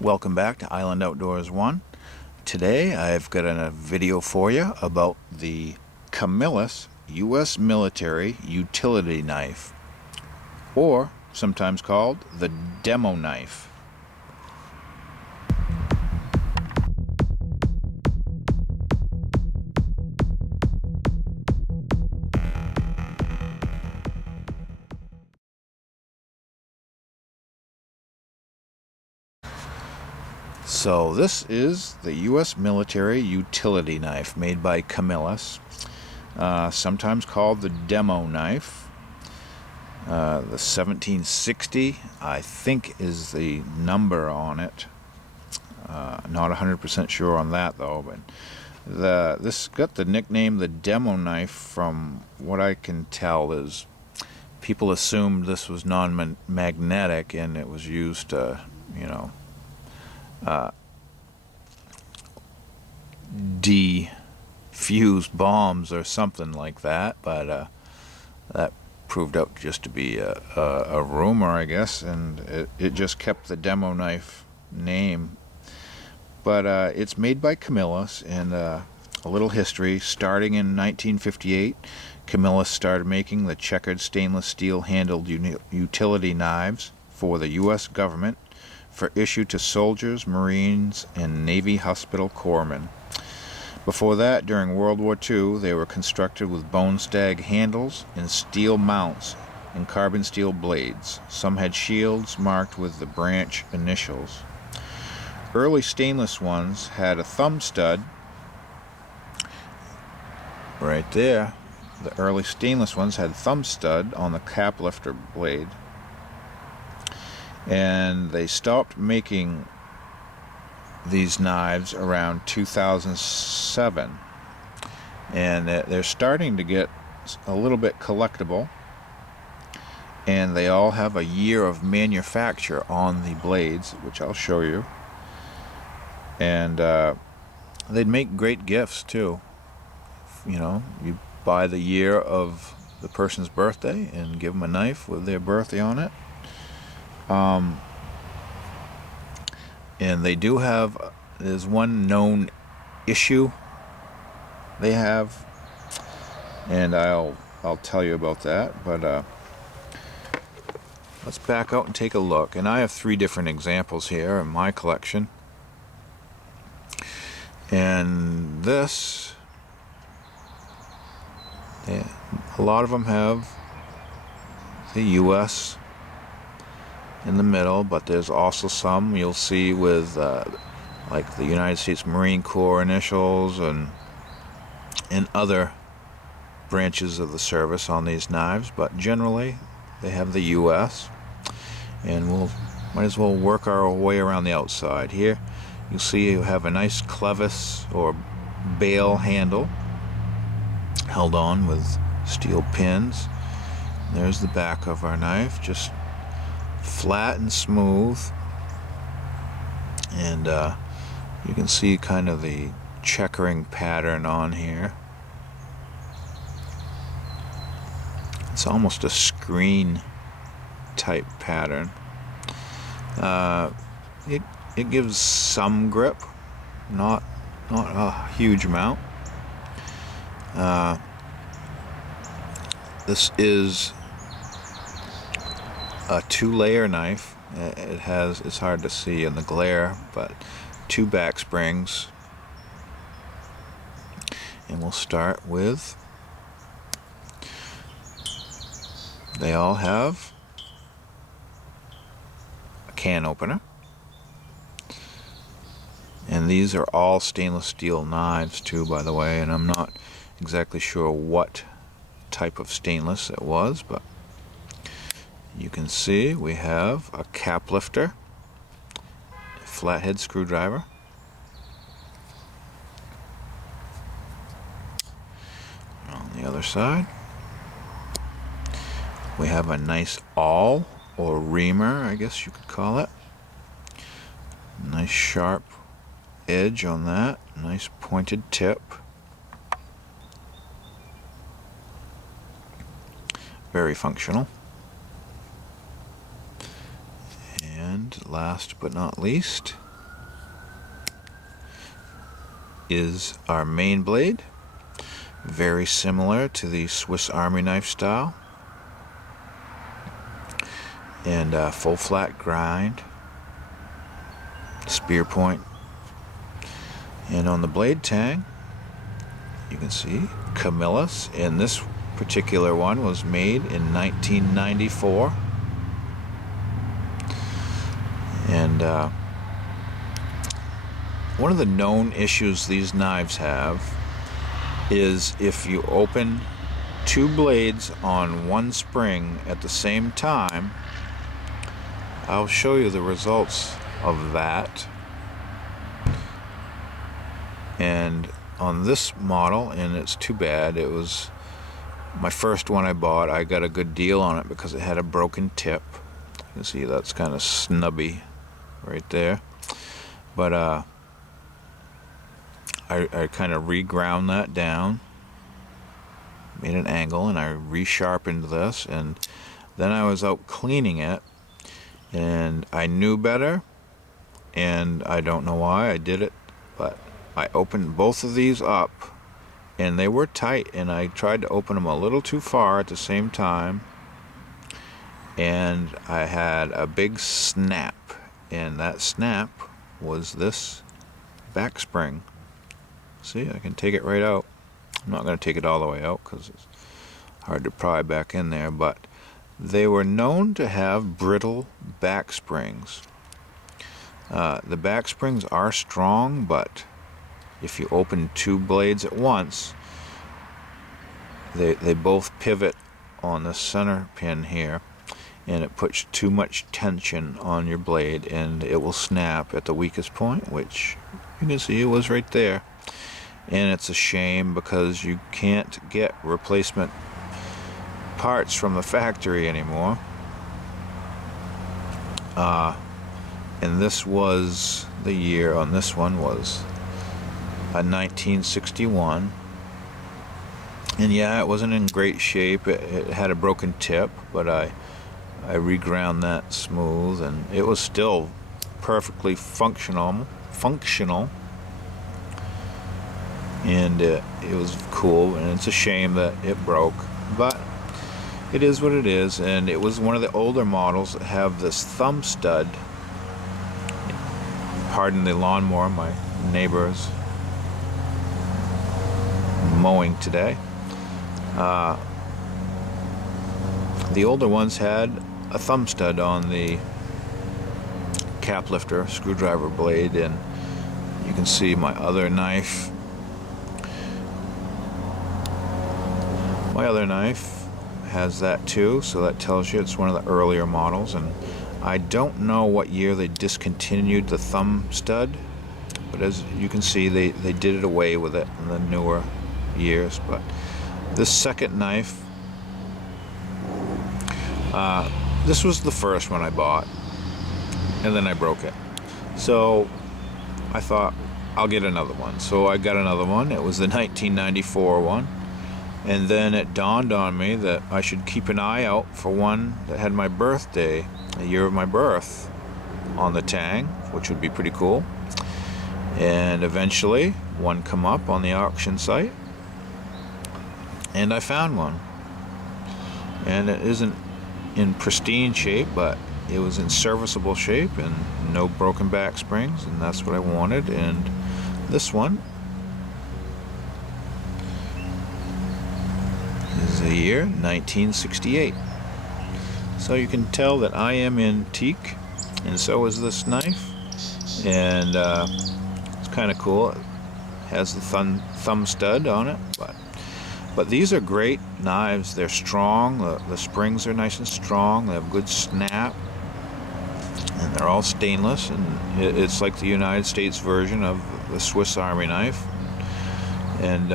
Welcome back to Island Outdoors 1. Today I've got a video for you about the Camillus U.S. military utility knife, or sometimes called the demo knife. So this is the U.S. military utility knife made by Camillus, sometimes called the demo knife. The 1760, I think, is the number on it. Not 100% sure on that though, but this got the nickname the demo knife from what I can tell is people assumed this was non-magnetic and it was used to, defuse bombs or something like that, but that proved out just to be a rumor, I guess, and it just kept the demo knife name. But it's made by Camillus, and a little history. Starting in 1958, Camillus started making the checkered stainless steel handled utility knives for the U.S. government for issue to soldiers, Marines, and Navy hospital corpsmen. Before that, during World War II, they were constructed with bone stag handles and steel mounts and carbon steel blades. Some had shields marked with the branch initials. Early stainless ones had a thumb stud. Right there, the early stainless ones had thumb stud on the cap lifter blade. And they stopped making these knives around 2007, and they're starting to get a little bit collectible, and they all have a year of manufacture on the blades, which I'll show you. And they'd make great gifts too. You buy the year of the person's birthday and give them a knife with their birthday on it. And they do have, there's one known issue they have, and I'll tell you about that, but let's back out and take a look. And I have 3 different examples here in my collection, and this, a lot of them have the U.S. in the middle, but there's also some you'll see with like the United States Marine Corps initials and other branches of the service on these knives, but generally they have the U.S. and we'll might as well work our way around the outside. Here you'll see you have a nice clevis or bail handle held on with steel pins. There's the back of our knife, just flat and smooth, and you can see kind of the checkering pattern on here. It's almost a screen type pattern. It gives some grip, not a huge amount. This is a 2-layer knife. It's hard to see in the glare, but 2 back springs. And we'll start with, they all have a can opener. And these are all stainless steel knives too, by the way, and I'm not exactly sure what type of stainless it was, but you can see we have a cap lifter, a flathead screwdriver, on the other side we have a nice awl or reamer, I guess you could call it. Nice sharp edge on that, nice pointed tip. Very functional. And last but not least, is our main blade, very similar to the Swiss Army knife style, and full flat grind, spear point. And on the blade tang, you can see Camillus, and this particular one was made in 1994. And one of the known issues these knives have is if you open two blades on one spring at the same time. I'll show you the results of that. And on this model, and it's too bad, it was my first one I bought. I got a good deal on it because it had a broken tip. You can see that's kind of snubby right there. But I kind of reground that down, made an angle, and I resharpened this, and then I was out cleaning it, and I knew better, and I don't know why I did it, but I opened both of these up, and they were tight, and I tried to open them a little too far at the same time, and I had a big snap, and that snap was this back spring. See, I can take it right out. I'm not going to take it all the way out because it's hard to pry back in there, but they were known to have brittle back springs. The back springs are strong, but if you open two blades at once, they both pivot on the center pin here, and it puts too much tension on your blade, and it will snap at the weakest point, which you can see it was right there. And it's a shame because you can't get replacement parts from the factory anymore. And this was the year on this one was a 1961. And yeah, it wasn't in great shape. It had a broken tip, but I reground that smooth, and it was still perfectly functional. And it was cool, and it's a shame that it broke, but it is what it is. And it was one of the older models that have this thumb stud. Pardon the lawnmower, my neighbor's mowing today. The older ones had a thumb stud on the cap lifter screwdriver blade, and you can see my other knife. My other knife has that too, so that tells you it's one of the earlier models. And I don't know what year they discontinued the thumb stud, but as you can see, they did it away with it in the newer years. But this second knife, this was the first one I bought, and then I broke it. So I thought I'll get another one. So I got another one. It was the 1994 one. And then it dawned on me that I should keep an eye out for one that had my birthday, the year of my birth, on the tang, which would be pretty cool. And eventually, one come up on the auction site, and I found one. And it isn't in pristine shape, but it was in serviceable shape and no broken back springs, and that's what I wanted. And this one is the year 1968. So you can tell that I am antique, and so is this knife. And it's kind of cool. It has the thumb stud on it, but these are great knives. They're strong. The springs are nice and strong. They have good snap, and they're all stainless. And it's like the United States version of the Swiss Army knife. And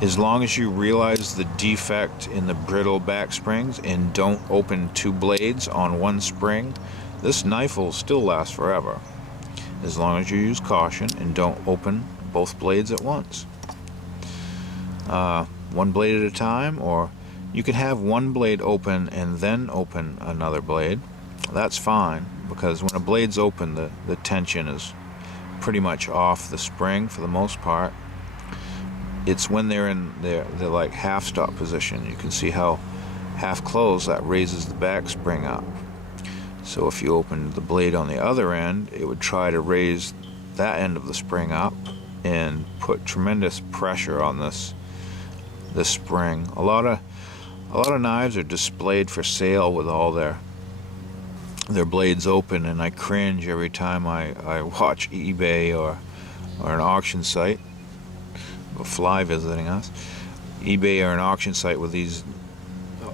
as long as you realize the defect in the brittle back springs and don't open two blades on one spring, this knife will still last forever, as long as you use caution and don't open both blades at once. One blade at a time, or you can have one blade open and then open another blade. That's fine, because when a blade's open, the tension is pretty much off the spring for the most part. It's when they're in their like half stop position. You can see how half closed that raises the back spring up. So if you opened the blade on the other end, it would try to raise that end of the spring up and put tremendous pressure on this spring. A lot of knives are displayed for sale with all their blades open, and I cringe every time I watch eBay or an auction site, a fly visiting us, eBay or an auction site with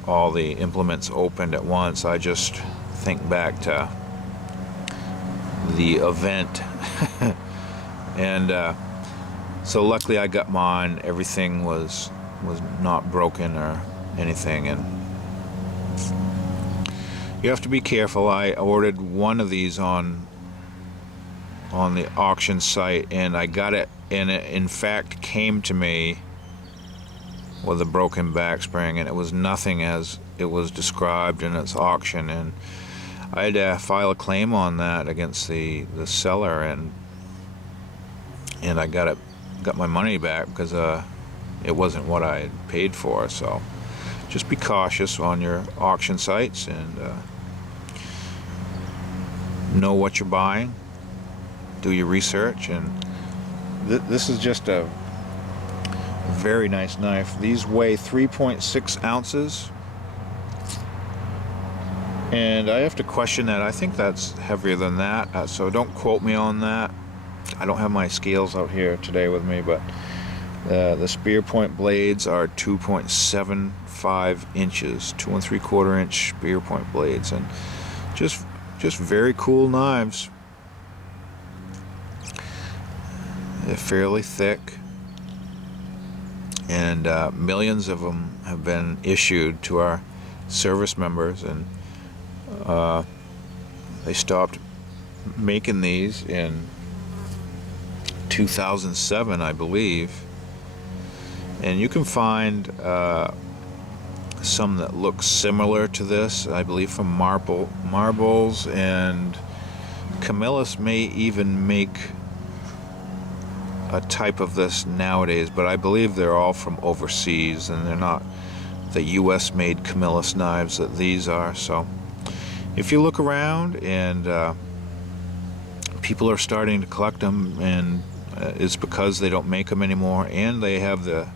all the implements opened at once. I just think back to the event. And so luckily I got mine. Everything was not broken or anything, and you have to be careful. I ordered one of these on the auction site, and I got it, and it in fact came to me with a broken back spring, and it was nothing as it was described in its auction, and I had to file a claim on that against the seller, and I got my money back because it wasn't what I had paid for. So just be cautious on your auction sites, and know what you're buying, do your research. And this is just a very nice knife. These weigh 3.6 ounces, and I have to question that. I think that's heavier than that, so don't quote me on that. I don't have my scales out here today with me, but the spear point blades are 2.75 inches, 2 3/4 inch spear point blades, and just very cool knives. They're fairly thick, and millions of them have been issued to our service members, and they stopped making these in 2007, I believe. And you can find some that look similar to this, I believe, from Marbles, and Camillus may even make a type of this nowadays, but I believe they're all from overseas, and they're not the U.S. made Camillus knives that these are. So if you look around, and people are starting to collect them, and it's because they don't make them anymore, and they have the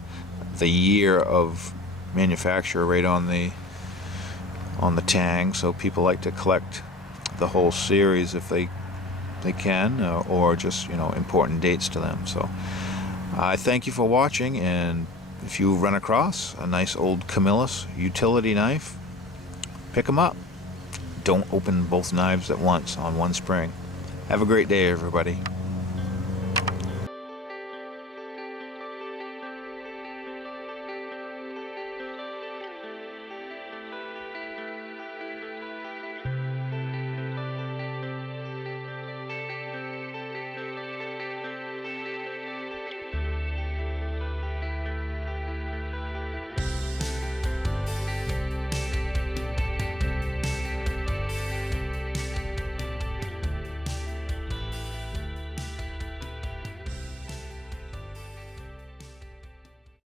year of manufacture right on the tang, so people like to collect the whole series if they can, or just important dates to them. So I thank you for watching, and if you run across a nice old Camillus utility knife, pick them up. Don't open both knives at once on one spring. Have a great day, everybody.